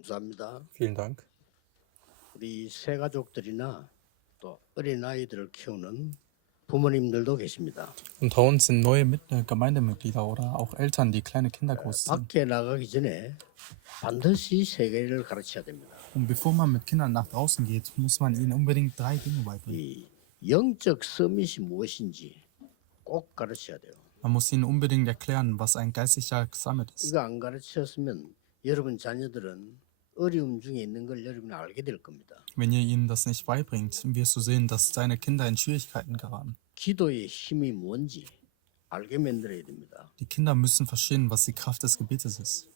감사합니다. Vielen Dank. 우리 새 가족들이나 또 어린 아이들을 키우는 부모님들도 계십니다. Unter uns sind neue Gemeindemitglieder oder auch Eltern, die kleine Kinder großziehen. 밖에 나가기 전에 반드시 세 개를 가르쳐야 됩니다. Und bevor man mit Kindern nach draußen geht, muss man ihnen unbedingt 3 Dinge beibringen. 이 영적 서밋이 무엇인지 꼭 가르쳐야 돼요. Man muss ihnen unbedingt erklären, was ein geistlicher Summit ist. 이거 안 가르쳤으면 여러분 자녀들은 어려움 중에 있는 걸 여러분이 알게 될 겁니다. Wenn ihr ihnen das nicht beibringt, wirst du sehen, dass deine Kinder in Schwierigkeiten geraten. 기도의 힘이 뭔지 알게 만들어야 됩니다. Die Kinder müssen verstehen, was die Kraft des Gebetes ist.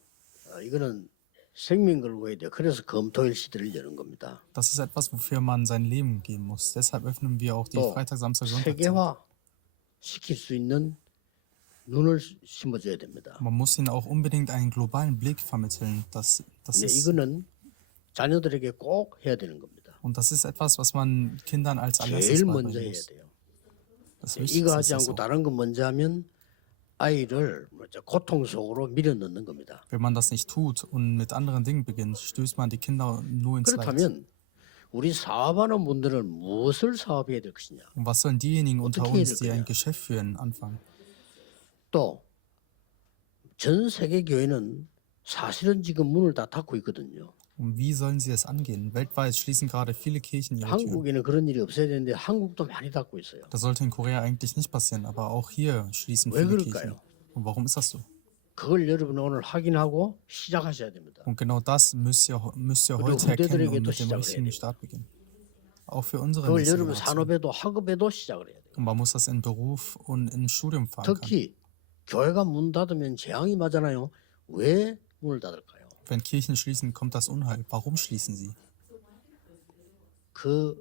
이거는 생명 걸고 해야 돼요. 그래서 검토일 시대를 여는 겁니다. Das ist etwas, wofür man sein Leben geben muss. Deshalb öffnen wir auch die 또 Freitag, Samstag, Sonntag. 세계화 시킬 수 있는 눈을 심어줘야 됩니다. Man muss ihnen auch unbedingt einen globalen Blick vermitteln. Das 근데 ist 이거는 자녀들에게 꼭 해야 되는 겁니다. Und das ist etwas, was man Kindern als allererstes 제일 beibringen 먼저 해야 muss. 돼요. Das 이거 Wichtigste ist 하지 das 않고 auch. 다른 거 먼저 하면 아이를 고통 속으로 밀어넣는 겁니다. Wenn man das nicht tut und mit anderen Dingen beginnt, stößt man die Kinder nur ins Leid. 그렇다면 우리 사업하는 분들은 무엇을 사업해야 될 것이냐? Und was sollen diejenigen unter 어떻게 해야 uns, die 될 ein 거냐? Geschäft führen, anfangen? 또 전 세계 교회는 사실은 지금 문을 다 닫고 있거든요. Und wie sollen sie es angehen? Weltweit schließen gerade viele Kirchen ihre Türen. 한국에는 그런 일이 없어야 되는데 한국도 많이 닫고 있어요. Das sollte in Korea eigentlich nicht passieren, aber auch hier schließen 왜 viele 그럴까요? Kirchen. Und warum ist das so? 그걸 여러분 오늘 확인하고 시작하셔야 됩니다. Und genau das müsst ihr 그리고 heute erkennen und 후대들에게도 mit dem 시작을 해야 richtigen 돼요. Start beginnen. Auch für unsere 그걸 nächste 여러분 Generation. 산업에도 학업에도 시작을 해야 돼요. Und man muss das in Beruf und im Studium verankern. 특히 교회가 문 닫으면 재앙이 맞잖아요. 왜 문을 닫을까요? Wenn Kirchen schließen, kommt das Unheil. Warum schließen sie? 그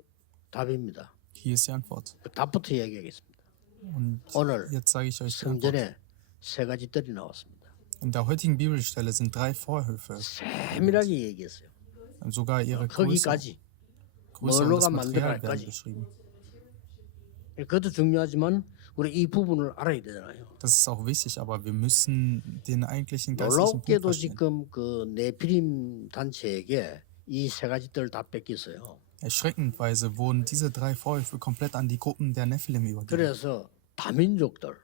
답입니다. Hier ist die Antwort. 그 답부터 이야기하겠습니다. Und 오늘 jetzt sage ich euch die Antwort. 성전에 세 가지 뜰이 나왔습니다. In der heutigen Bibelstelle sind 3 Vorhöfe, 세밀하게 얘기했어요. sogar ihre 거기까지 Größe und das 뭘로가 Material werden 만들어갈까지. beschrieben. 그것도 중요하지만 우리 이 부분을 알아야 되잖아요. Das ist auch wichtig, aber wir müssen den eigentlichen geistlichen Punkt 놀랍게도 verstehen. 지금 그 네피림 단체에게 이 세 가지 뜰 다 뺏겼어요. Erschreckendweise wurden diese 3 Vorhöfe komplett an die Gruppen der Nephilim übergeben. 그래서 다민족들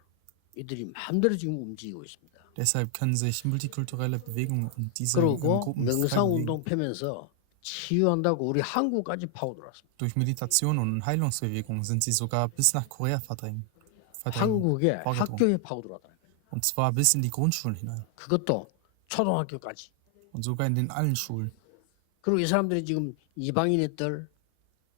이들이 마음대로 지금 움직이고 있습니다. Deshalb können sich multikulturelle Bewegungen und diese 그리고 Gruppen frei 명상 bewegen. 운동 펴면서 치유한다고 우리 한국까지 파고들었습니다. Durch Meditation und Heilungsbewegungen sind sie sogar bis nach Korea verdrängt. 한국의 vorgedrungen. 학교에 파고들었다는 거예요. Und zwar bis in die Grundschulen hinein. 그것도 초등학교까지. Und sogar in den allen Schulen. 그리고 이 사람들이 지금 이방인의 뜰,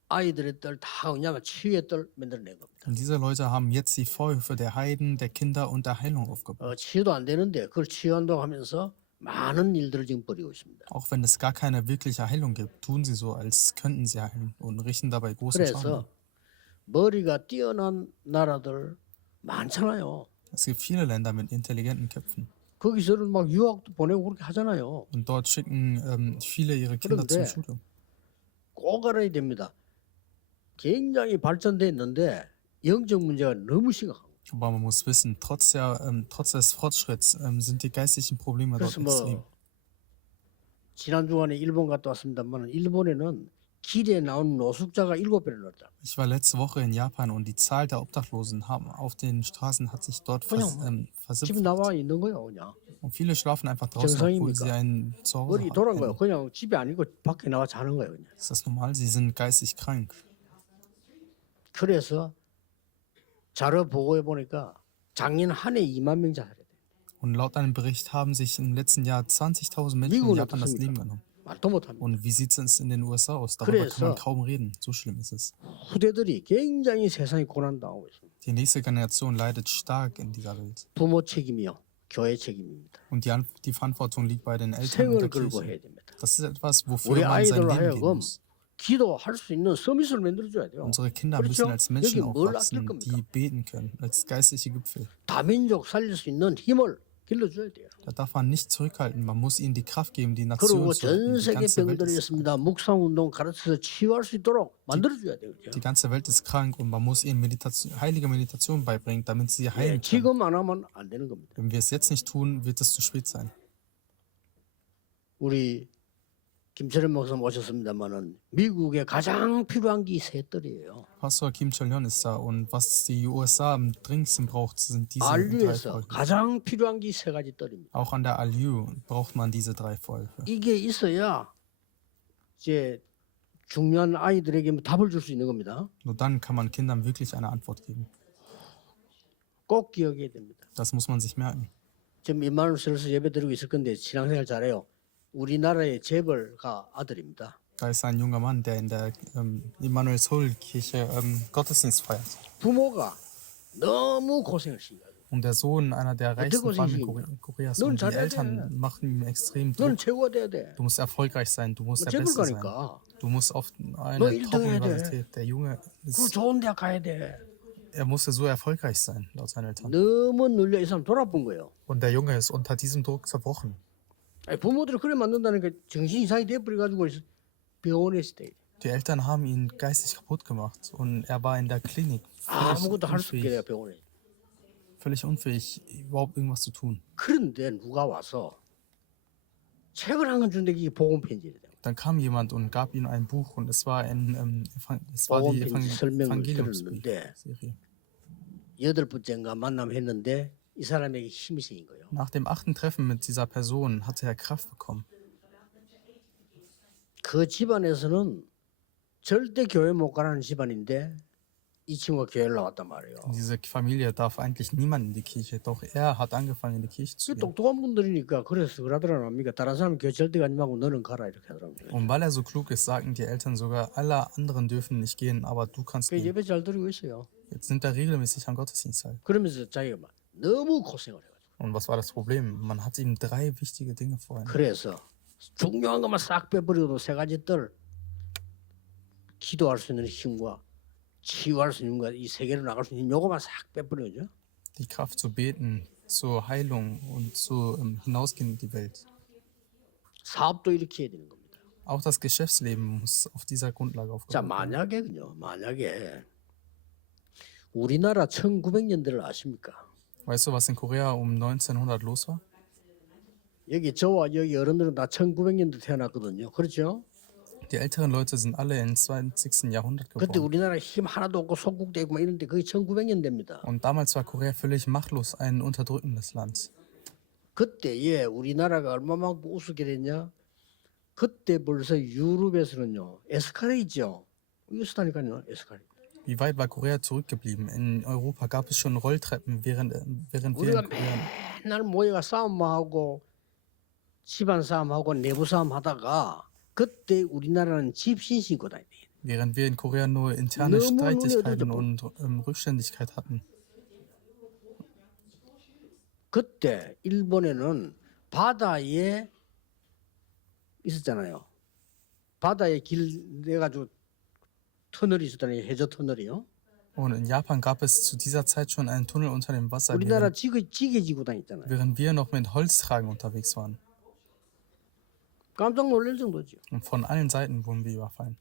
아이들의 뜰 다 그냥 치유의 뜰 만들어낸 겁니다. Und diese Leute haben jetzt die Vorhöfe der Heiden, der Kinder und der Heilung aufgebaut. 치유도 안 되는데 그걸 치유한다고 하면서 많은 일들을 지금 벌이고 있습니다. Auch wenn es gar keine wirkliche Heilung gibt, tun sie so, als könnten sie heilen und richten dabei großen Schaden 그래서 an. 머리가 뛰어난 나라들 많잖아요. Es gibt viele Länder mit intelligenten Köpfen. 거기서는 막 유학도 보내고 그렇게 하잖아요. Und dort schicken viele ihre Kinder zum 그런데 Studium. 꼭 알아야 됩니다. 굉장히 발전돼 있는데 영적 문제가 너무 심각한 거예요. Aber man muss wissen, trotz des Fortschritts sind die geistlichen Probleme dort 그래서 extrem. 뭐 지난 주간에 일본 갔다 왔습니다만 일본에는 길에 나온 노숙자가 7배를 늘었다. Ich war letzte Woche in Japan und die Zahl der Obdachlosen auf den Straßen hat sich dort 집에 versimpft. 나와 있는 거예요, 그냥. Und viele schlafen einfach draußen, obwohl sie 정상입니까? ein Zuhause 머리 돌아간 거예요. haben. 그냥 집에 아니고 밖에 나와 자는 거예요, 그냥. Ist das normal? Sie sind geistig krank. 그래서 자료 보고해 보니까 작년 한 해 2만 명 자살했대요. Und laut einem Bericht haben sich im letzten Jahr 20.000 Menschen in 미국은 Japan das Leben 어떻습니까? genommen. 말도 못합니다. Und wie sieht es in den USA aus? Darüber kann man 그래서 kaum reden. So schlimm ist es. 후대들이 굉장히 세상에 고난당하고 있습니다. Die nächste Generation leidet stark in dieser Welt. 부모 책임이요, 교회 책임입니다. Und die Verantwortung liegt bei den Eltern und 생을 der 걸고 Kirche. 해야 됩니다. Das ist etwas, wofür 우리 man sein 아이들로 Leben geben 하여금 muss. 기도할 수 있는 서밋을 만들어줘야 돼요. Unsere Kinder 그렇죠? müssen als 여기 Menschen 뭘 aufwachsen, 아낄 겁니까? die beten können, als geistliche Gipfel. 다민족 살릴 수 있는 힘을 길러줘야 돼요. Da darf man nicht zurückhalten. Man muss ihnen die Kraft geben, die 그리고 Nation zu retten. 전 Die 세계 ganze Welt 병들이 ist 있습니다. 묵상운동 가르쳐서 치유할 수 있도록 만들어줘야 돼요. Die ganze Welt ist krank und man muss ihnen heilige Meditation beibringen, damit sie heilen können. 지금 안 하면 안 되는 겁니다. Wenn wir es jetzt nicht tun, wird es zu spät sein. 우리 김철현 목사 모셨습니다만은 미국에 가장 필요한 게 이 세 뜰이에요. Pastor Kim Chol-hyun ist da und was die USA am dringendsten braucht, sind diese drei 알류에서 Völker. 가장 필요한 게 이 세 가지 뜰입니다. Auch an der Allieu braucht man diese drei Völker. 이게 있어야 이제 중요한 아이들에게 답을 줄 수 있는 겁니다. Nur dann kann man Kindern wirklich eine Antwort geben. 꼭 기억해야 됩니다. Das muss man sich merken. 지금 임마누엘에서 예배드리고 있을 건데 신앙생활 잘해요. 우리나라의 재벌가 아들입니다. Da ist ein junger Mann, der in der Immanuel-Soul-Kirche Gottesdienst feiert. 부모가 너무 고생을 시켜요. Und der Sohn einer der reichsten Familien Koreas. 넌 Und die 잘해야 Eltern 돼. machen ihm extrem 넌 Druck. 최고가 돼야 돼. Du musst erfolgreich sein, du musst 너 der 재벌 Beste sein. 가니까. Du musst auf 너 eine 1등 해야 돼. Top-Universität. Der Junge, 그 좋은 대학 가야 돼. er musste so erfolgreich sein, laut seinen Eltern. 너무 눌려 이 사람 돌아본 거예요. Und der Junge ist unter diesem Druck zerbrochen. 아니, 부모들이 그래 만든다니까 정신 이상이 돼버려가지고 병원에 있을 때 Die Eltern haben ihn geistig kaputt gemacht und er war in der Klinik 아무것도 할 수 없게 돼요 병원에. völlig unfähig, überhaupt irgendwas zu tun. 그런데 누가 와서 책을 한 권 준데 이게 복음 편지래요. Dann kam jemand und gab ihm ein Buch und es war, es war die 복음 편지 설명을 Evangeliumsserie. 들었는데 8번째인가 만남했는데 이 사람에게 힘이 생긴 거예요. Nach dem 8. Treffen mit dieser Person hatte er Kraft bekommen. 그 집안에서는 절대 교회 못 가는 집안인데 이 친구가 교회를 나왔단 말이에요. Diese Familie darf eigentlich niemand in die Kirche, doch er hat angefangen in die Kirche zu 그 gehen. 똑똑한 분들이니까 그래서 그러더라는 겁니까? 다른 사람 교회 절대 가지 말고 너는 가라 이렇게 하더라고요. Und weil er so klug ist, sagen die Eltern sogar, alle anderen dürfen nicht gehen, aber du kannst 그 gehen. 예배 잘 드리고 있어요. Jetzt sind er regelmäßig am Gottesdienst halt. 그러면서 자기가 막 너무 고생을 해요. Und was war das Problem? Man hat ihm 3 wichtige Dinge vorhin. 그래서 중요한 것만 싹 빼버리고도 세 가지 뜰 기도할 수 있는 힘과 치유할 수 있는 것, 이 세계로 나갈 수 있는 요거만 싹 빼버려죠. Die Kraft zu beten, zur Heilung und zu hinausgehen in die Welt. 사업도 이렇게 해야 되는 겁니다. Auch das Geschäftsleben muss auf dieser Grundlage 자, aufgebaut werden. 만약에 우리나라 1900년대를 아십니까? Weißt du, was in Korea um 1900 los war? 여기 저와 여기 어른들은 다 1900년대 태어났거든요. 그렇죠? Die älteren Leute sind alle im 20. Jahrhundert 그때 geboren. 우리나라 힘 하나도 없고 속국되고 막 이런데 거의 1900년대입니다. Und damals war Korea völlig machtlos, ein unterdrückendes Land. 그때에 우리나라가 얼마만큼 우습게 됐냐? 그때 벌써 유럽에서는요 에스카레이죠. 이었다니까요 에스카레이. Wie weit war Korea zurückgeblieben? In Europa gab es schon Rolltreppen, während wir 우리가 in Korea. 맨날 모여가 싸움만 하고 집안 싸움하고 내부 싸움 하다가 그때 우리나라는 집신 신고 다니네. Während wir in Korea nur interne 너무 Streitigkeiten 눈에 und Rückständigkeit hatten. 그때 일본에는 바다에 있었잖아요. 바다에 길 내가지고 터널이 있었잖아요. 해저 터널이요. Und in Japan gab es zu dieser Zeit schon einen Tunnel unter dem Wasser, 우리나라 지게 지고 다녔잖아요. während wir noch mit Holztragen unterwegs waren. 깜짝 놀랄 정도죠. Und von allen Seiten wurden wir überfallen.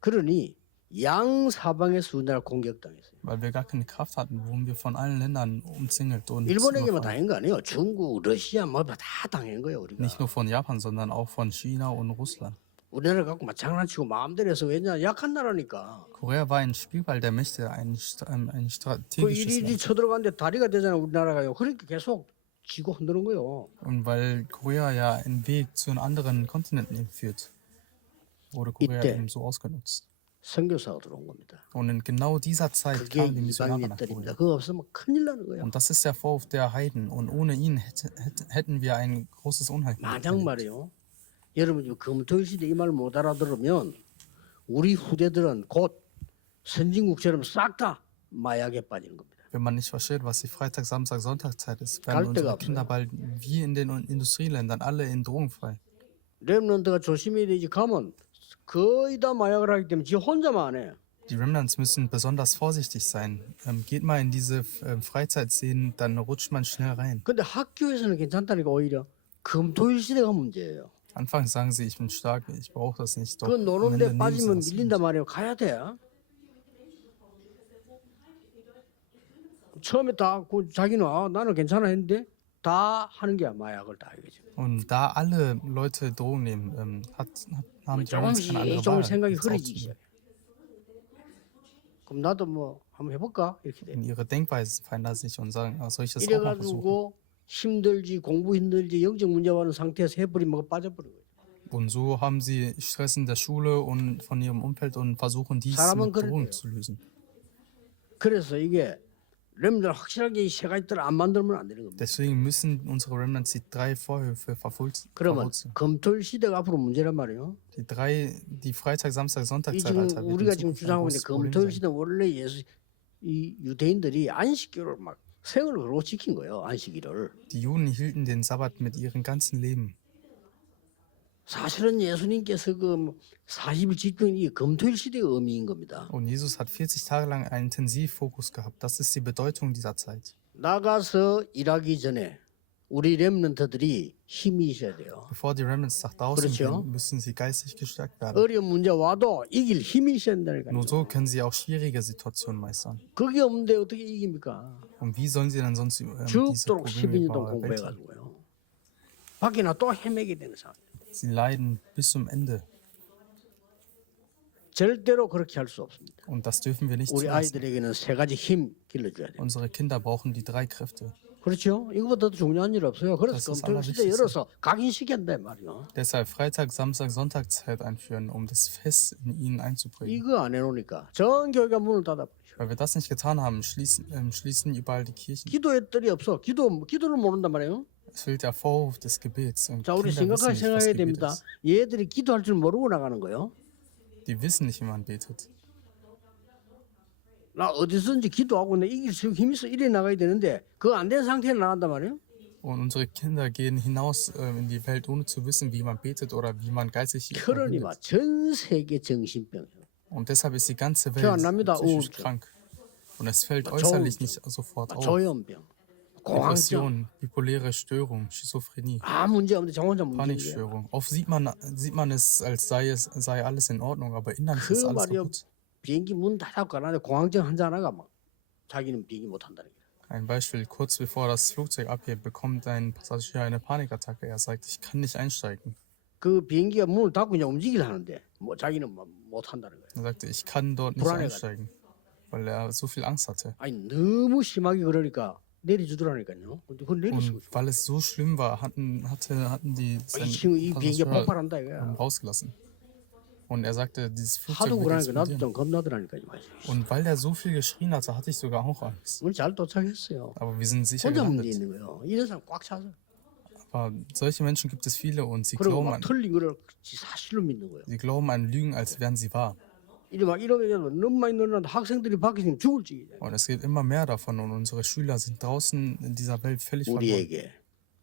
그러니 양 사방에서 우리나라 공격당했어요. Weil wir gar keine Kraft hatten, wurden wir von allen Ländern umzingelt und 일본에게만 überfallen. 당한 거 아니에요. 중국, 러시아 뭐 다 당한 거예요. 우리가. Nicht nur von Japan, sondern auch von China und Russland. 우리나라 갖고 막 장난치고 마음대로 해서 왜냐 약한 나라니까. Korea war ein Spielball der Mächte, ein 그 strategisches 일일이 Land. 쳐들어가는데 다리가 되잖아요. 우리나라가요. 그러니까 계속 지고 흔드는 거예요. Und weil Korea ja einen Weg zu den anderen Kontinenten führt, wurde Korea 이때 eben so ausgenutzt. 선교사가 들어온 겁니다. Und in genau dieser Zeit 그게 kamen die Missionare nach 이방인들입니다. Korea. 그거 없으면 큰일 나는 거예요. Und das ist der Vorwurf der Heiden. Und ohne ihn hätten wir ein großes Unheil. 만약 말이에요. 여러분 지금 금토일 시대 이 말 못 알아들으면 우리 후대들은 곧 선진국처럼 싹 다 마약에 빠지는 겁니다. Wenn man nicht versteht, was die Freitag, Samstag, Sonntagszeit ist, 갈 werden 데가 unsere Kinder bald wie in den Industrieländern alle in drogenfrei. 렘넌트가 조심해야 되지 가면 거의 다 마약을 하기 때문에 지 혼자만 안 해. Die Remnants müssen besonders vorsichtig sein. Geht mal in diese Freizeitszenen, dann rutscht man schnell rein. 근데 학교에서는 괜찮다니까 오히려 금토일 시대가 문제예요. Anfangs sagen sie, ich bin stark, ich brauche das nicht. Doch 그 am Ende 노는데 nehmen sie 빠지면 das. 밀린단 말이에요. 가야 돼. 처음에 다 자기는 나는 괜찮아 했는데 다 하는 게 마약을 다 하겠죠. Und da alle Leute Drogen nehmen, haben die Remnants keine andere 조금 Wahl, 생각이 das 흐려지기 aufzunehmen. 시작해. 그럼 나도 뭐 한번 해볼까 이렇게 돼. In ihre Denkweise verändert sich und sagen, soll ich das auch mal versuchen? 이래가지고 힘들지 공부 힘들지 영적 문제 많은 상태에서 해버리면 빠져버린 거예요. Und so haben sie Stress in der Schule und von ihrem Umfeld und versuchen dies 사람은 mit 그래요. Drogen zu lösen. 그래서 이게 렘들 확실하게 이 세 가지들을 안 만들면 안 되는 겁니다. Deswegen müssen unsere Remnants die drei Vorhöfe 그러면 verwurzeln. 금토일 시대가 앞으로 문제란 말이에요. Die Freitag, Samstag, Sonntag 이 지금 Zeitalter wird 우리가 in 지금 Zukunft ein 주장하고 있는 großes Problem 금토일 sein. 시대 원래 이 유대인들이 안식일을 막 생을 걸고 지킨 거예요. 안식일을. Die Juden hielten den Sabbat mit ihrem ganzen Leben. 사실은 예수님께서 그 40일 집중 이 금토일 시대의 의미인 겁니다. Und Jesus hat 40 Tage lang einen Intensivfokus gehabt. Das ist die Bedeutung dieser Zeit. 나가서 일하기 전에 우리 렘넌트들이 힘이 있어야 돼요. Bevor die Remnants nach draußen 그렇죠. gehen, müssen sie geistig gestärkt werden. 어려운 문제 와도 이길 힘이 있어야 된다니까요. Nur so können sie auch schwierige Situationen meistern. 그게 없는데 어떻게 이깁니까? Und wie sollen sie denn sonst diese 죽도록 Probleme 12년 동안 bewältigen? 공부해가지고요. 밖에나 또 헤매게 되는 상황. Sie leiden bis zum Ende. 절대로 그렇게 할 수 없습니다. Und das dürfen wir nicht 우리 zulassen. 아이들에게는 세 가지 힘 길러줘야 돼요. Unsere Kinder brauchen die drei Kräfte. 그렇죠? 이거보다 더 중요한 일 없어요. 그래서 Das ist 금토일 시대 allerwichtigste. 열어서 각인시켰단 말이요. Deshalb Freitag, Samstag, Sonntag Zeit einführen, um das Fest in ihnen einzubringen. 이거 안 해놓으니까 전 교회가 문을 닫아버리죠. Weil wir das nicht getan haben, schließen überall die Kirchen. 기도의 뜰이 없어. 기도를 모른단 말이에요. Es fehlt der Vorhof des Gebets. Und 자, 우리 Kinder 심각하게 wissen nicht, was 생각해야 Gebet 됩니다. ist. 얘들이 기도할 줄 모르고 나가는 거예요. Die wissen nicht, wie man betet. 나 어디서든지 기도하고 내 이길 수 힘이 있어 이래 나가야 되는데 그거 안 된 상태로 나간단 말이에요. Und unsere Kinder gehen hinaus in die Welt, ohne zu wissen, wie man betet oder wie man geistig 그러니 überwindet. 막전 세계 정신병이에요. Und deshalb ist die ganze 안 Welt 납니다. psychisch 우울증. krank. Und es fällt 조- äußerlich nicht sofort auf. 조현병, 공황증, Depression, bipoläre Störung, Schizophrenie, 아무 문제 없는데 저 혼자 문제인 거예요. Panikstörung. Oft sieht man es, als sei alles in Ordnung, aber innerlich 그 ist alles 말이요. kaputt. 비행기 문 닫고 가는데 공황증 환자 하나가 막 자기는 비행기 못 한다는 거예요. Ein Beispiel, kurz bevor das Flugzeug abhebt, bekommt ein Passagier eine Panikattacke. Er sagt, ich kann nicht einsteigen. 그 비행기가 문을 닫고 그냥 움직이려 하는데 뭐 자기는 못 한다는 거예요. Er sagte, ich kann dort nicht 불안해가지고. einsteigen, weil er so viel Angst hatte. 아니 너무 심하게 그러니까 내려주더라니까요. 근데 그걸 내리시고 Und weil es so schlimm war, hatten die 이 친구 이 비행기가 Passagier 폭발한다 이거야. rausgelassen. Und er sagte, dieses 하도 Flugzeug wird 그러니까 나도 explodieren. 좀 겁나더라니까요. Und weil der so viel geschrien hatte, hatte ich sogar auch Angst. 오늘 잘 도착했어요. Aber wir sind sicher 혼자 문제 gelandet. 있는 거예요. 이런 사람 꽉 차서. Aber solche Menschen gibt es viele und 그리고 막 틀린 거를 사실로 믿는 거예요. sie glauben an Lügen, als wären sie wahr. 이래 막 이러면 너무 많이 늘어나도 학생들이 밖에 있으면 죽을 지경이에요. Und es gibt immer mehr davon und unsere Schüler sind draußen in dieser Welt völlig verloren. 우리에게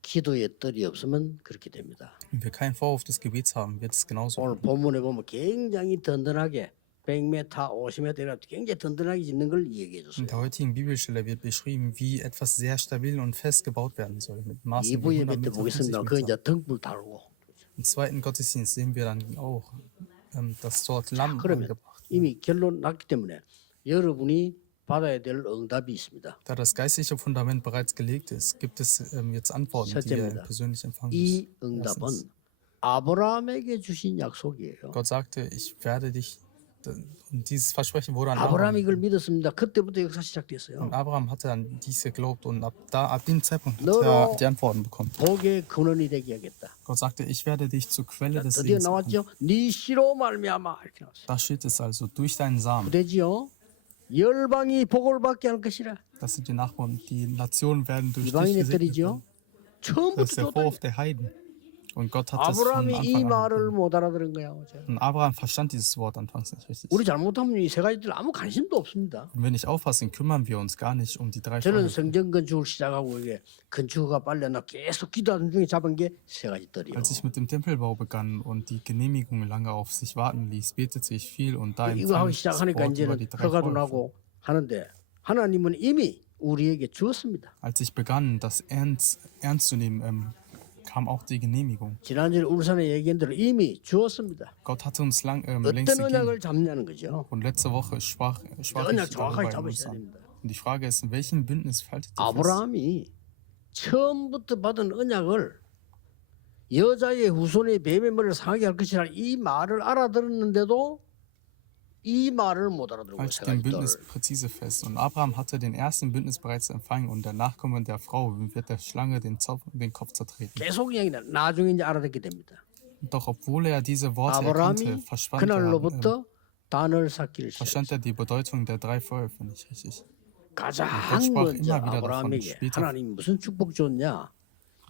기도의 뜰이 없으면 그렇게 됩니다. Wenn wir keinen Vorhof des Gebets haben, wird es genauso. 오늘 본문에 보면 굉장히 든든하게 100m, 50m 이라 굉장히 든든하게 짓는 걸 얘기해 In 줬어요. der heutigen Bibelstelle wird beschrieben, wie etwas sehr stabil und fest gebaut werden soll, mit Maßen wie 2부 100 예배 때 Meter, 50 보겠습니다. 그 이제 Meter. 등불 달고. Im zweiten Gottesdienst sehen wir dann auch, dass dort Lamm 그러면 angebracht wird. 이미 결론 났기 때문에 여러분이 받아야 될 응답이 있습니다. Da das geistliche Fundament bereits gelegt ist, gibt es jetzt Antworten, die ihr 첫째입니다. persönlich empfangen 이 müsst. 응답은 Erstens, 아브라함에게 주신 약속이에요. Gott sagte, ich werde dich, und dieses Versprechen wurde an 아브라함이 이걸 Abraham. 믿었습니다. 그때부터 역사 시작됐어요. Und Abraham hatte dann dies geglaubt und ab dem Zeitpunkt hat 너로 er die Antworten bekommen. 복의 근원이 되게 하겠다. Gott sagte, ich werde dich zur Quelle des 드디어 Lebens machen. 나왔죠. 네 씨로 말미암아 이렇게 나왔어요. Da steht es also, durch deinen Samen. 되지요. 열방이 복을 받게 할 것이라. Das sind die Nachbarn. Die Nationen werden durch dich 이방인의 gesegnet 뜰이죠. werden. Das 처음부터 ist der 줬다. Vorhof der Heiden. Und Gott hat das von 아브라함이 이 Anfang an 말을 gegeben. 못 알아들은 거야. 어제. Und Abraham verstand dieses Wort anfangs nicht richtig. 우리 잘못하면 이 세 가지들 아무 관심도 없습니다. Wenn wir nicht aufpassen, kümmern wir uns gar nicht um die drei 저는 Vorhöfe. 성전 건축을 시작하고 이게 건축가 빨리 나 계속 기도하는 중에 잡은 게 세 가지 뜰이요. Als ich mit dem Tempelbau begann und die Genehmigung lange auf sich warten ließ, betete ich viel und da 이거 하고 empfand ich das 시작하니까 Wort über 이제는 die drei 허가도 Vorhöfe. 나고 하는데 하나님은 이미 우리에게 주었습니다. Als ich begann, das ernst zu nehmen, kam auch die Genehmigung. 지난주에 울산에 얘기한 대로 이미 주었습니다. Gott hatte uns längst 어떤 gegeben. 언약을 잡냐는 거죠. Und letzte Woche sprach ich 언약 darüber 정확하게 in 잡으셔야 Ostern. 됩니다. Und die Frage ist, in welchem Bündnis faltet ihr fest? 아브라함이 처음부터 받은 언약을 여자의 후손의 뱀의 머리를 상하게 할 것이라 이 말을 알아들었는데도 이 말을 못 알아들고 Halt 세 dem 가지 Bündnis 뜰을. präzise fest. Und Abraham hatte den ersten Bündnis bereits empfangen und der Nachkomme der Frau wird der Schlange den Kopf zertreten. 계속 이야기나 나중에 이제 알아듣게 됩니다. Doch obwohl er diese Worte erkannte, 아브라함이 그날로부터 단을 쌓기를 verstand 시작했어요. er die Bedeutung der drei Feueröfen nicht richtig. 가장 sprach 먼저 immer wieder davon, 아브라함에게 später- 하나님 무슨 축복 줬냐?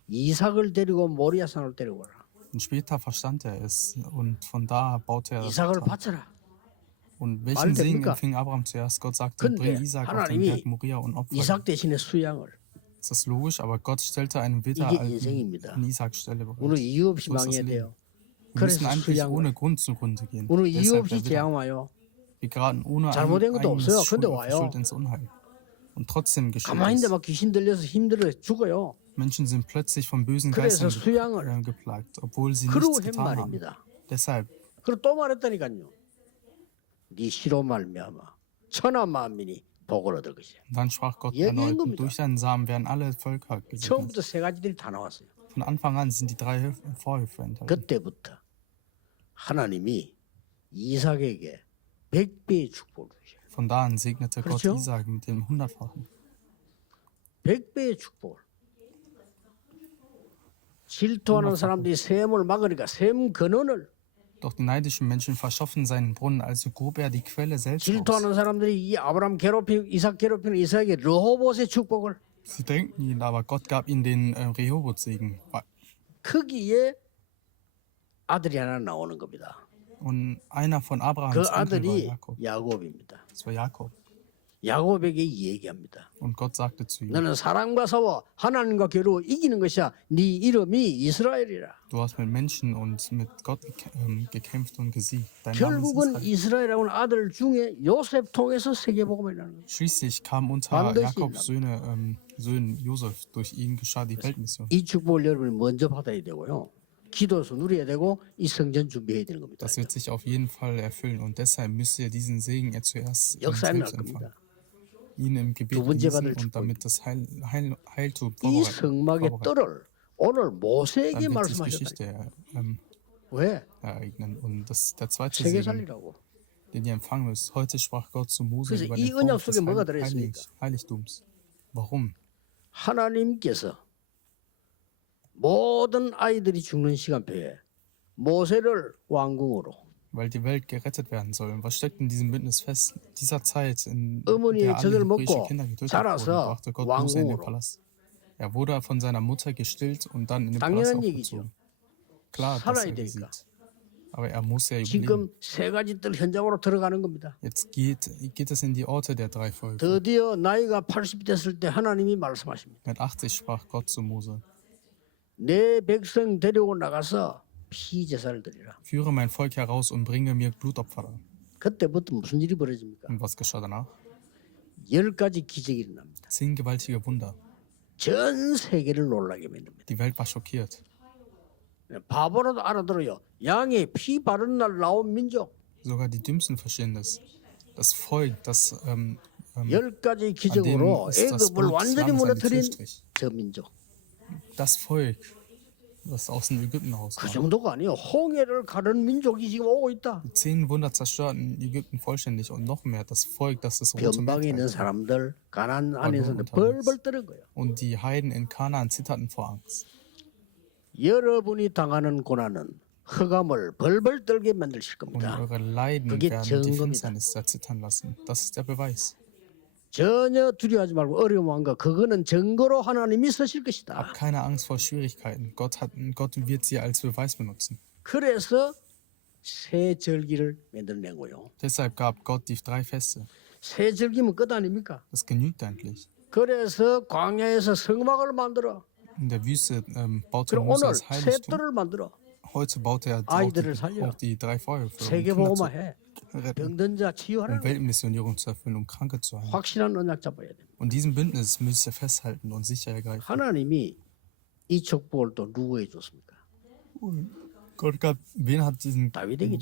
이삭을 데리고 모리아산을 데려오라. Und später verstand er es und von da baute er das 이삭을 Altar. 바쳐라. Und welchen Segen 됩니까? empfing Abraham zuerst? Gott sagte, 근데 bring Isaac auf den 하나님이 Berg Moria und opfere. 이삭 대신에 수양을. Das ist logisch, aber Gott stellte einen Widder 이게 an 인생입니다. Isaacs Stelle 오늘 bereit. 이유 없이 So ist das 망해야 Leben. 돼요. Wir müssen 그래서 eigentlich 수양을. ohne Grund zugrunde gehen. 오늘 이유 Deshalb 없이 der Widder. 재앙 와요. Wir geraten ohne 잘못된 것도 없어요. 근데 와요. Schuld ins Unheil. Und trotzdem geschieht 가만히 있는데 es. 막 귀신 들려서 힘들어 죽어요. Menschen sind plötzlich von bösen 그래서 Geistern 수양을 geplagt, obwohl sie 그러고 nichts 한 getan haben. 말입니다. Deshalb, 그리고 또 말했다니까요. 네 시로 말미암아 천하 만민이 복을 얻을 것이야. dann sprach Gott 얘기한 erneut, 겁니다. durch deinen Samen werden alle Völker gesegnet. 처음부터 세 가지들이 다 나왔어요. Von Anfang an sind die drei Vorhöfe enthalten. 그때부터 하나님이 이삭에게 100배의 축복을 주셔요. Von da an segnete Gott 그렇죠? Isaac mit dem 100-fachen. 100배의 축복을. 질투하는 사람들이 샘을 막으니까 샘 근원을, Doch die neidischen Menschen verschaffen seinen Brunnen, also grub er die Quelle selbst aus. 질투하는 사람들이 이 아브라함 괴롭히는 이삭 괴롭히는 이삭에게 르호봇의 축복을. Sie denken ihn, aber Gott gab ihnen den Rehobot-Segen. 거기에 아들이 하나 나오는 겁니다. Und einer von 그 Abrahams Enkel war 아들이 Jakob. 야곱입니다. Das war Jakob. 야곱에게 얘기합니다. Und Gott sagte zu ihm, 너는 사람과 싸워 하나님과 겨루어 이기는 것이야. 네 이름이 이스라엘이라. du hast mit Menschen und mit Gott gekämpft und gesiegt. Dein Name ist 결국은 Israel. 이스라엘이라는 아들 중에 요셉 통해서 세계복음이 나는 거예요. Schließlich kam unter 반드시 Jakobs Söhnen Josef, durch ihn geschah die Weltmission. 이 축복을 여러분이 먼저 받아야 되고요. 기도에서 누려야 되고 이 성전 준비해야 되는 겁니다. Das wird sich auf jeden Fall erfüllen und deshalb müsst ihr diesen Segen zuerst 역사에 날 selbst empfangen. 겁니다. Ihn im Gebet 두 번째 genießen 받을 und damit das Heiltum 이 성막의 vorbereiten. 뜰을 오늘 모세에게 Dann wird sich 말씀하셨다. Geschichte 왜? ereignen. Und das ist der zweite 세계 Segen, 살리라고. den ihr empfangen müsst. Heute sprach Gott zu Mose 그래서 über 이 den 언약 Vorhof 속에 뭐가 des 들어있습니까? Heiligtums. Warum? 하나님께서 모든 아이들이 죽는 시간표에 모세를 왕궁으로 Weil die Welt gerettet werden soll. Und was steckt in diesem Bündnis fest? Dieser Zeit, in 어머니의 der alle 젖을 hebräische 먹고 Kinder getötet wurden, 자라서 brachte Gott Mose in den 왕궁으로. Palast. Er wurde von seiner Mutter gestillt und dann in den Palast 당연한 얘기죠. aufgezogen. Klar, dass 살아야 er 되니까. besiegt. Aber er muss ja überleben. 지금 세 가지 뜰 현장으로 들어가는 겁니다. Jetzt geht es in die Orte der drei Völker. 드디어 나이가 80 됐을 때 하나님이 말씀하십니다. Mit 80 sprach Gott zu Mose. 내 백성 데리고 나가서 피 제사를 드리라. Führe mein Volk heraus und bringe mir Blutopfer dar. 그때부터 무슨 일이 벌어집니까? Und was geschah danach? 10가지 기적이 일어납니다. 10 gewaltige Wunder. 전 세계를 놀라게 만듭니다. Die Welt war schockiert. 바보라도 알아들어요. 양의 피 바른 날 나온 민족. Sogar die Dümmsten verstehen das. Das Volk, das 10가지 an 기적으로 dem ist das 애굽을 Blut des 완전히 Lammes an die 무너뜨린 Türstrich. 저 민족. Das Volk, das aus dem Ägypten 그 rauskam. 정도가 아니에요. 홍해를 가른 민족이 지금 오고 있다. Die 10 Wunder zerstörten Ägypten vollständig und noch mehr das Volk, das das Rote Meer 변방에 있는 teilte. 사람들 가난 안에서 unterwegs. 벌벌 떠는 거예요. Und die Heiden in Kanaan zitterten vor Angst. 여러분이 당하는 고난은 흑암을 벌벌 떨게 만드실 Und 겁니다. eure Leiden 그게 werden die 증거입니다. Finsternis erzittern lassen. Das ist der Beweis. 전혀 두려워하지 말고 어려워한 거 그거는 증거로 하나님이 쓰실 Hab 것이다. keine Angst vor Schwierigkeiten. Gott wird sie als Beweis benutzen. 그래서 새 절기를 만들어낸거요. Deshalb gab Gott die 3 Feste. 새 절기면 끝 아닙니까? Das genügt eigentlich. 그래서 광야에서 성막을 만들어. In der Wüste baute 그리고 Mose 오늘 das 새 Heiligtum. 뜰을 만들어. Heute baut er 아이들을 살려. auch die 3 Feuerhöfe, um 세계 Kinder zu 복음화 해. retten, 병든 자 um 치유하라는 거예요. Weltmissionierung zu erfüllen, um Kranke zu heilen. 확실한 언약 잡아야 돼. Und diesen Bündnis müsst ihr festhalten und sicher ergreifen. 하나님이 이 축복을 또 누구에게 줬습니까? Gott gab, wen hat 다윗에게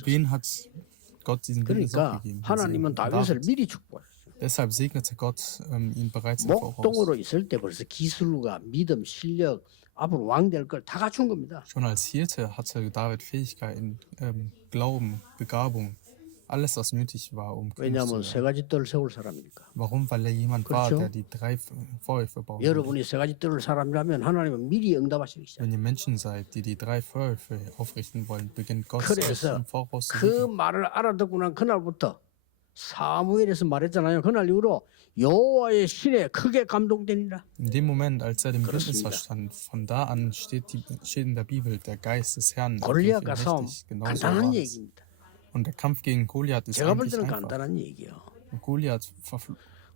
Gott diesen Bündnis auch 그러니까 gegeben? 하나님은 다윗을 David. 미리 축복했어요. Deshalb segnete Gott ihn bereits im Voraus. 목동으로 있을 때 벌써 기술과 믿음, 실력, 앞으로 왕 될 걸 다 갖춘 겁니다. Schon als Hirte hatte David Fähigkeiten, Glauben, Begabung, alles, was nötig war, um König zu 왜냐하면 werden. 세 가지 뜰을 세울 사람이니까. Warum? Weil er jemand war, 그렇죠? der die 3 Vorhöfe bauen würde. 여러분이 세 가지 뜰을 사람이라면 하나님은 미리 응답하시기 시작해요. Wenn ihr Menschen seid, die die 3 Vorhöfe aufrichten wollen, beginnt Gott euch 그래서 im Voraus zu 그 segnen. 말을 알아듣고 난 그날부터 사무엘에서 말했잖아요. 그날 이후로 여호와의 신에 크게 감동되니라. In dem Moment, als er den Bündnis 그렇습니다. verstand, von da an steht in der Bibel, der Geist des Herrn 골리앗과 ergriff ihn 싸움 richtig. Genauso 간단한 war es. 얘기입니다. Und der Kampf gegen Goliath ist 제가 볼 eigentlich 때는 einfach. 간단한 얘기예요. Und Goliath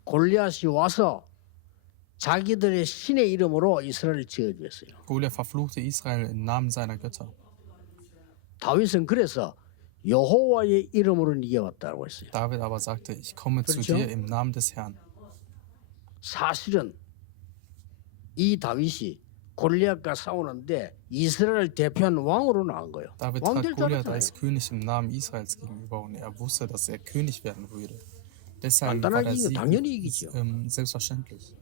골리앗이 와서 자기들의 신의 이름으로 이스라엘을 지어주었어요. verfluchte Israel im Namen seiner Götter. 다윗은 그래서 여호와의 이름으로 이겨왔다고 했어요. David aber sagte, ich komme zu 그렇죠? dir im Namen des Herrn. 사실은 이 다윗이 골리앗과 싸우는데 이스라엘 대표한 왕으로 나온 거예요. David 왕 trat 될 줄 Goliath 알았잖아요. als König im Namen Israels gegenüber und er wusste, dass er König werden würde. Deshalb war 간단하게 der 이기면 Sieg 당연히 이기죠. selbstverständlich.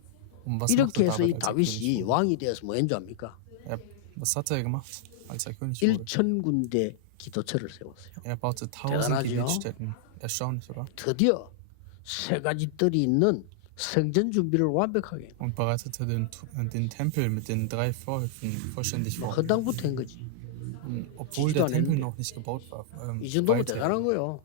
Und was 이렇게 machte 해서 이 David, als er König 다윗이 wurde? 왕이 되어서 뭐 했는지 압니까? Was hat er gemacht, als er König wurde? 1,000군데 기도처를 세웠어요. Er baute 1000 대단하죠? Gebetsstätten. Erstaunlich, oder? 드디어 세 가지 뜰이 있는 성전 준비를 완벽하게 해요. Und bereitete den Tempel mit den 3 Vorhöfen vollständig vor. 허당부터 한 거지. Obwohl 짓지도 der Tempel 않았는데. noch nicht gebaut war. 이 정도면 weiter. 대단한 거예요.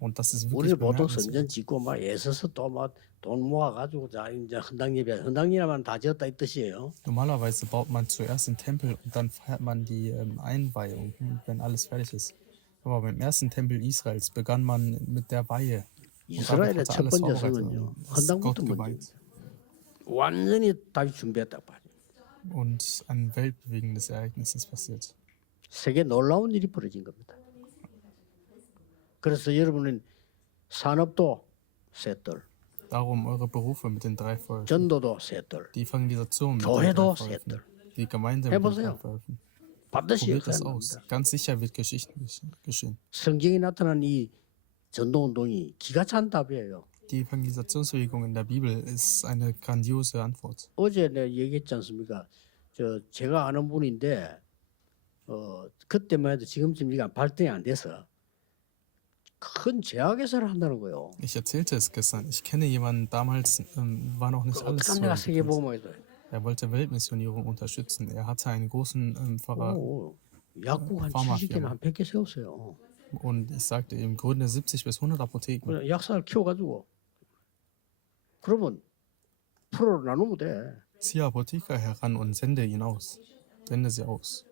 Und das ist 우리는 wirklich 보통 bemerkenswert. 성전 짓고 막 애써서 또 막 돈 모아가지고 자 이제 헌당예배하면 다 지었다 이 뜻이에요. Normalerweise baut man zuerst den Tempel und dann feiert man die Einweihung, wenn alles fertig ist. Aber beim ersten Tempel Israels begann man mit der Weihe. Und David 이스라엘의 hatte 첫 alles 번째 vorbereitet. 성은요 Und es ist Gott 헌당부터 먼저 geweiht. 완전히 다윗 준비했다고 봐요. Und ein weltbewegendes Ereignis ist passiert. 세계 놀라운 일이 벌어진 겁니다. 그래서 여러분은 산업도 세 뜰, Darum eure Berufe mit den 3 Vorhöfen. 전도도 세 뜰, Die Evangelisation mit den 교회도 3 세 Vorhöfen. 뜰. Die Gemeinde mit den 3 해보세요. Vorhöfen. 반드시 Probiert das 역사는 aus. 납니다. Ganz sicher wird Geschichten geschehen. 성경에 나타난 이 전도운동이 기가 찬 답이에요. Die Evangelisationsbewegung in der Bibel ist eine grandiose Antwort. 어제 내가 얘기했지 않습니까? 제가 아는 분인데 그때만 해도 지금쯤 이가 발전이 안 돼서 큰 제약회사를 한다는 거예요. Ich erzählte es gestern. Ich kenne jemanden, damals war noch nicht alles 어떻게 so 내가 entwickelt. 세계보험에서 Er wollte Weltmissionierung unterstützen. Er hatte einen großen 약국 한 파마피아. 70개나 한 100개 세웠어요. und ich sagte ihm, gründe 70 bis 100 Apotheken. 그냥 약사를 키워가지고 그러면 프로를 나누면 돼. Ziehe Apotheker heran und sende ihn aus. Sende sie aus.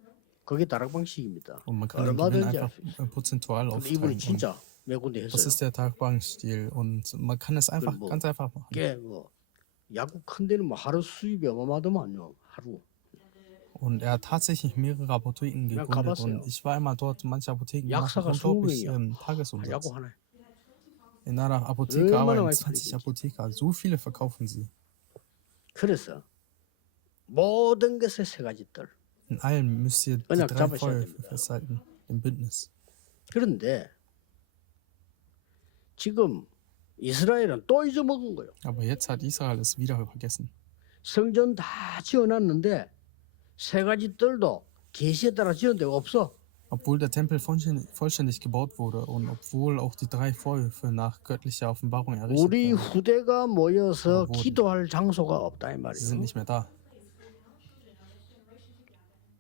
그게 다락방식입니다. Und man kann den Gewinn 얼마든지 einfach 할 수 있어. prozentual 근데 이분이 aufteilen. Und 진짜 몇 군데 das 했어요. ist der Tagbangsstil. Und man kann es einfach 뭐, ganz einfach machen. 이게 뭐 약국 큰 데는 뭐 하루 수입이 어마어마하더만요. 하루. Und er hat tatsächlich mehrere Apotheken Ja, gegründet. 가봤어요. Und ich war immer dort. Manche Apotheken machen 약사가 unglaublich 20명이야. Tagesumsatz. 약국 하나에. In einer Apotheke 얼마나 arbeiten 많이 20 팔리겠지. Apotheker. So viele verkaufen sie. 그래서 모든 것의 세 가지 뜰. In allem müsst ihr die 언약 3 잡으셔야 Vorhöfe 됩니다. festhalten. Im Bündnis. 그런데 지금 이스라엘은 또 잊어먹은 거예요. Aber jetzt hat Israel es wieder vergessen. 성전 다 지어놨는데 세 가지 뜰도 계시에 따라 지은 데가 없어. Obwohl der Tempel vollständig gebaut wurde und obwohl auch die 3 Vorhöfe nach göttlicher Offenbarung errichtet 우리 wurden, 후대가 모여서 뭐, 기도할 장소가 없다 이 sie sind 말이에요. nicht mehr da.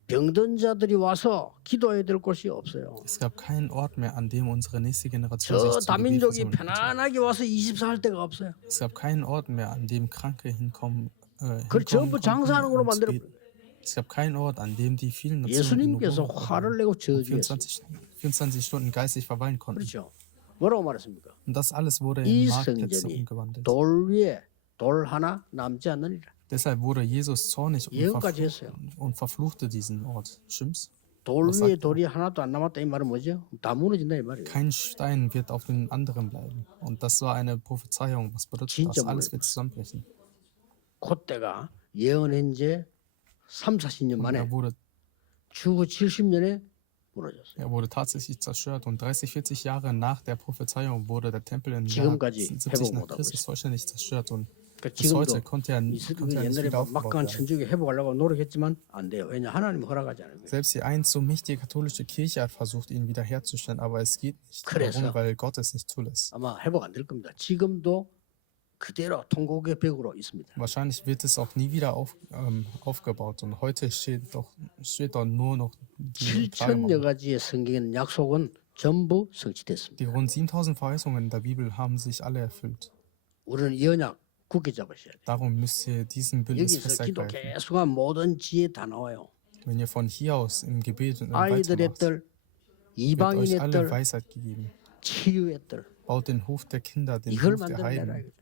병든 자들이 와서 기도해야 될 곳이 없어요. Es gab keinen Ort mehr, an dem unsere nächste Generation 저 sich zum Gebet 다민족이 versammeln konnte. 편안하게 와서 24할 데가 없어요. Es gab keinen Ort mehr, an dem Kranke hinkommen 그걸 전부 장사하는 걸로 und 만들어. beten. Es gab keinen Ort, an dem die vielen Nationen 예수님께서 in Ruhe 화를 내고 저주했어요. 24 Stunden geistig verweilen konnten. 그렇죠. 뭐라고 말했습니까? Und das alles wurde 이 in Marktplätze 성전이 umgewandelt. 돌 위에 돌 하나 남지 않느니라. Deshalb wurde Jesus zornig 예언까지 했어요. und verfluchte diesen Ort. Stimmt's? 돌 Was 위에 sagt 돌이 하나도 안 남았다 이 말은 뭐죠? 다 무너진다 이 말이에요. Kein Stein wird auf den anderen bleiben. Und das war eine Prophezeiung. Was bedeutet 진짜 das? Alles 무너져. wird zusammenbrechen. 그때가 예언한 지 3, 40년 Und 만에 er wurde 주후 70년에 무너졌어요. Er wurde tatsächlich zerstört und 30, 40 Jahre nach der Prophezeiung wurde der Tempel im Jahr 지금까지 70 회복 nach 못하고 Christus 있어요. vollständig zerstört und 그러니까 bis heute 지금도 konnte er nicht 옛날에 wieder aufgebaut 막강한 werden. 천주교 회복하려고 노력했지만 안 돼요. 왜냐 하나님 허락하지 않은 거예요. Selbst die einst so mächtige katholische Kirche hat versucht, ihn wiederherzustellen, aber es geht nicht. 그래서 Warum? Weil Gott es nicht zulässt. 아마 회복 안 될 겁니다. 지금도 그대로 통곡의 벽으로 있습니다. Wahrscheinlich wird es auch nie wieder aufgebaut und heute steht dort nur noch die 7천여 Grabmauer. 가지의 성경의 약속은 전부 성취됐습니다. Die rund 7000 Verheißungen in der Bibel haben sich alle erfüllt. 우리는 이 언약 굳게 잡으셔야 돼요. Darum müsst ihr diesen Bündnis 여기서 기도 festhalten. 계속하면 모든 지혜 다 나와요. Wenn ihr von hier aus im Gebet und im 아이들의 weitermacht, 뜰, wird euch 이방인의 alle 뜰, Weisheit gegeben. 치유의 뜰 Baut den Hof der Kinder, den 이걸 Hof der 만들어내라. Heiden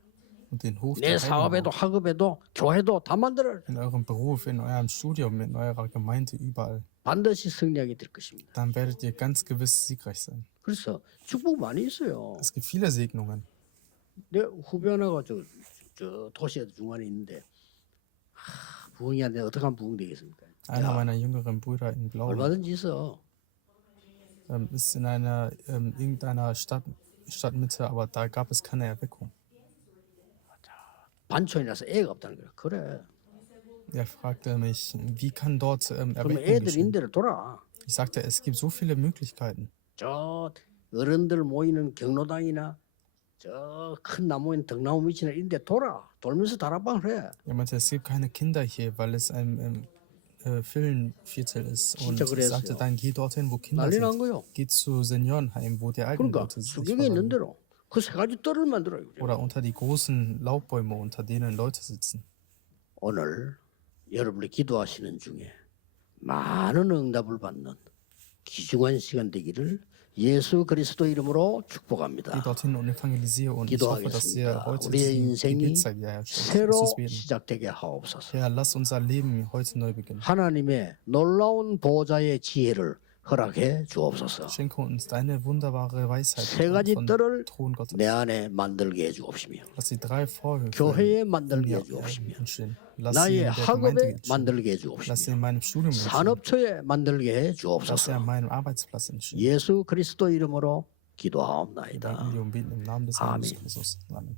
und den Hof 내 der 사업에도 Heiden. 학업에도 교회도 다 만들어. In eurem Beruf, in eurem Studium, in eurer Gemeinde, überall. 반드시 승리하게 될 것입니다. Dann werdet ihr ganz gewiss siegreich sein. 그래서 축복 많이 있어요. Es gibt viele Segnungen. 내 후배 하나가 저 도시에 중간에 있는데 부흥이 안 돼 어떻게 하면 부흥되겠습니까? Einer meiner jüngeren Brüder in Blau 얼마든지 있어. ist in irgendeiner Stadtmitte, aber da gab es keine Erweckung. 반촌이라서 애가 없다는 거야. 그래. Er fragte mich, wie kann dort 그러면 Erweckung 애들 geschehen? 인대로 돌아. Ich sagte, es gibt so viele Möglichkeiten. 저 어른들 모이는 경로당이나 저 큰 나무 있는 등나무 밑이나 이런 데 돌아. 돌면서 다락방을 해. Er meinte, es gibt keine Kinder hier, weil es ein Villenviertel ist. Und 진짜 ich 그랬어요. sagte, dann geh dorthin, wo Kinder 난리 난 sind. 거요. Geh zu Seniorenheim, wo die alten 그러니까 Leute sich 수경에 있는 versammeln. 대로 그 세 가지 뜰을 만들어요. Oder unter die großen Laubbäume, unter denen Leute sitzen. 오늘 여러분이 기도하시는 중에 많은 응답을 받는 귀중한 시간 되기를 예수 그리스도 이름으로 Geh 축복합니다. dorthin und evangelisiere und ich hoffe, dass ihr 기도하겠습니다. heute 우리의 die 인생이 Gebetszeit wiederherstellt. 새로 Lass uns beten. 시작되게 하옵소서. Herr, lass unser Leben heute neu beginnen. 하나님의 놀라운 보호자의 지혜를 허락해 주옵소서. Schenke uns deine wunderbare Weisheit 세 가지 von 뜰을 Thron Gottes. 내 안에 만들게 해 주옵시며 Lass die drei Vorhöfe 교회에 in 만들게 mir 해 주옵시며 entstehen. Lass sie 나의 in der Gemeinde 학업에 entstehen. 만들게 해 Lass sie 주옵시며 in meinem Studium entstehen. 산업처에 만들게 해 Lass sie 주옵소서. an meinem Arbeitsplatz entstehen. 예수 그리스도 이름으로 Wir danken 기도하옵나이다. dir und beten im Namen des Herrn Amen. Jesus Christus. Amen.